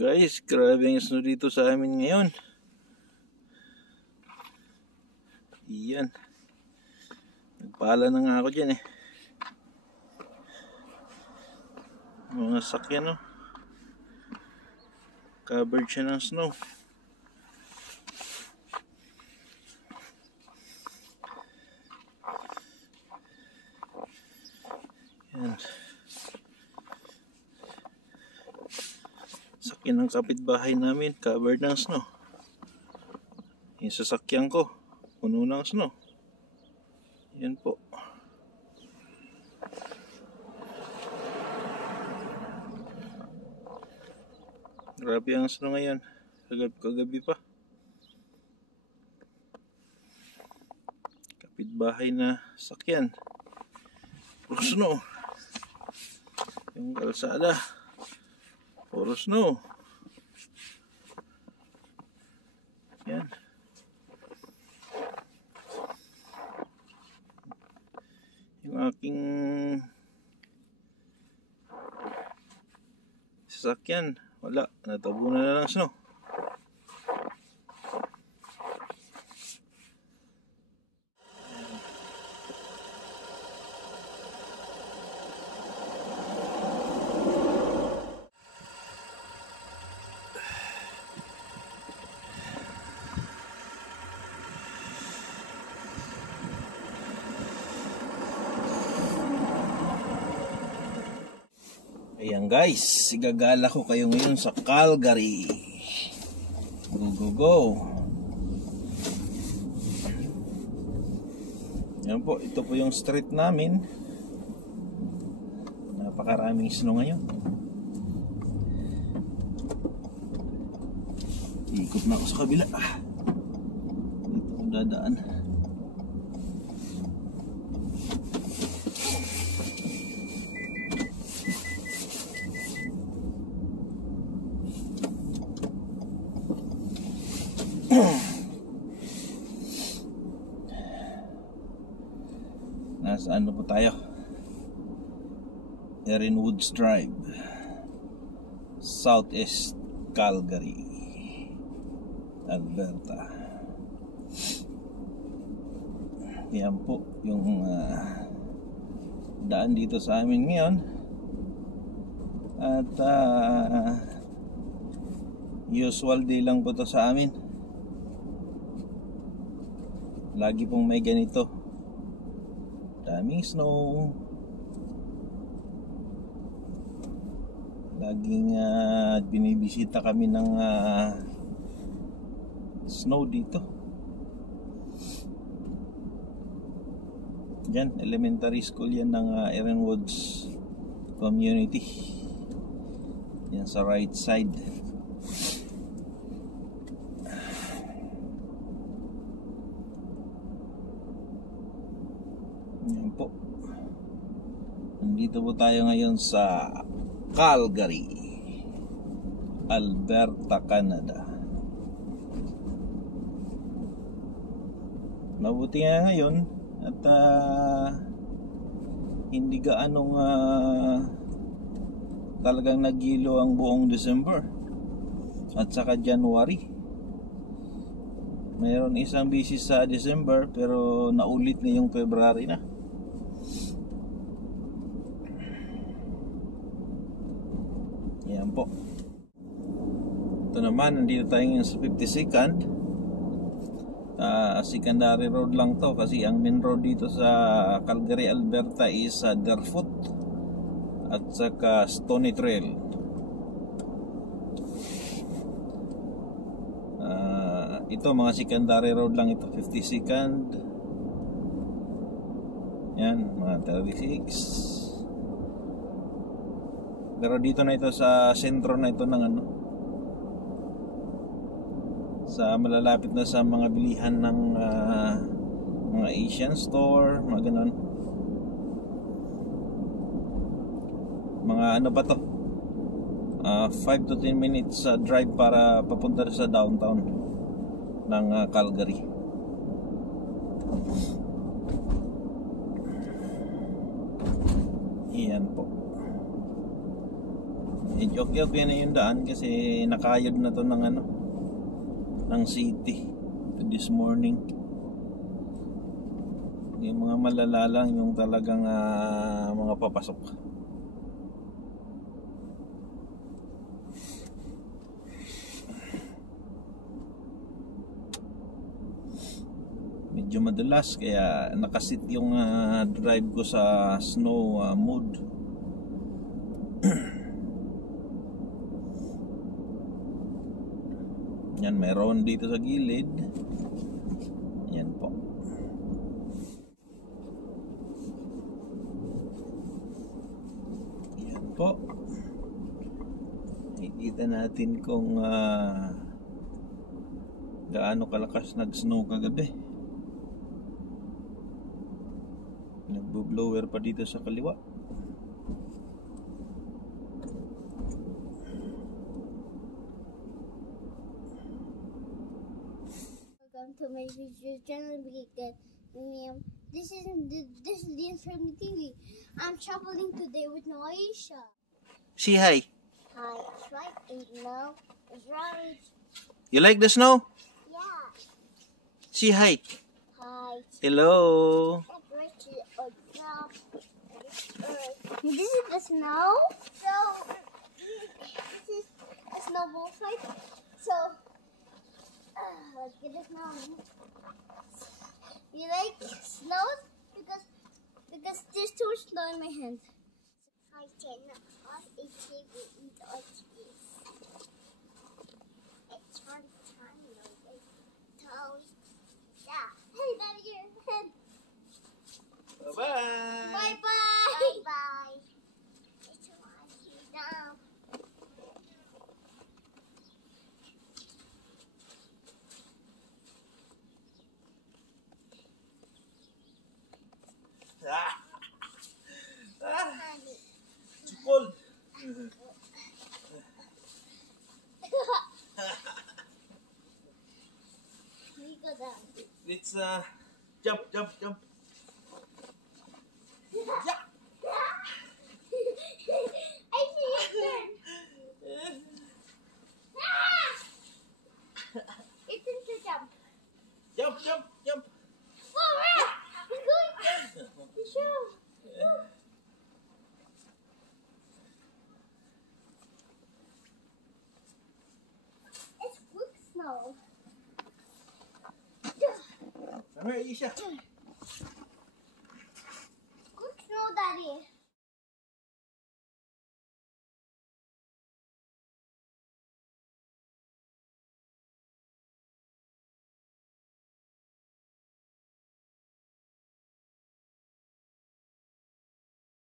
Guys, grabe yung snow dito sa amin ngayon. Iyan. Nagpala na nga ako dyan eh. Mga sakyan, no? Covered siya ng snow. Yan. Sakyan ng kapitbahay namin, covered ng snow. Yung sasakyan ko, puno ng snow. Yan po. Grabe ang snow ngayon. Kagabi pa. Kapitbahay na sakyan. Puro snow. Yung kalsada. Puro snow. Yan. Yung aking sasakyan, wala. Natabunan na ng snow. Ayan guys, igagala ko kayo ngayon sa Calgary. Go go go. Ayan po, ito po yung street namin. Napakaraming snow ngayon. Ikot na ako sa kabila. Dito ako dadaan. Nasa ano po tayo? Erin Woods Drive, Southeast Calgary, Alberta. Yan po yung daan dito sa amin ngayon. At usual day lang po to sa amin. Lagi pong may ganito. Daming snow. Laging binibisita kami ng snow dito. Yan, elementary school yan ng Erin Woods Community. Yan sa right side. Yan po. Nandito po tayo ngayon sa Calgary, Alberta, Canada. Mabuti nga ngayon at hindi gaanong talagang nagilo ang buong December at saka January. Mayroon isang bisis sa December pero naulit na yung February na. Yan po. Ito naman, nandito tayo ngayon sa 52nd. Secondary road lang to kasi ang main road dito sa Calgary, Alberta is Deerfoot at saka Stony Trail. Ito mga secondary road lang ito, 52nd. Yan, mga 36. Pero dito na ito sa sentro na ito ng sa malalapit na sa mga bilihan ng mga Asian store, mga ganun. Mga ano ba to? 5 to 10 minutes drive para papunta sa downtown ng Calgary. Iyan po. Joke-joke yan na yung daan kasi nakayod na to ng ano, ng city this morning. Yung mga malalalang yung talagang mga papasok. Medyo madulas kaya nakasit yung drive ko sa snow mode. Yan, meron dito sa gilid. Yan po. Yan po. Ikita natin kung gaano kalakas nag-snow kagabi. Nagbo-blower pa dito sa kaliwa. Welcome to my video channel. This is the Infamy TV. I'm traveling today with Noisha. Say hi. Hi, it's right, and now it's right. You like the snow? Yeah. Say hi. Hi. Hello. This is the snow. So this is a snowball fight. So let's get the snow. You like snow? Because there's too much snow in my hand. I cannot off a TV and watch this. It's fun time, toast. Yeah. Hey, Daddy, your head. Bye-bye. Bye-bye. Bye-bye. It's watching down. It's cold. We go down. Let's jump. Yeah. I see it turn. It's in to jump. Jump. Whoa, right. It's going. It's true. It's quick snow. Come here, Isha. Quick snow, Daddy.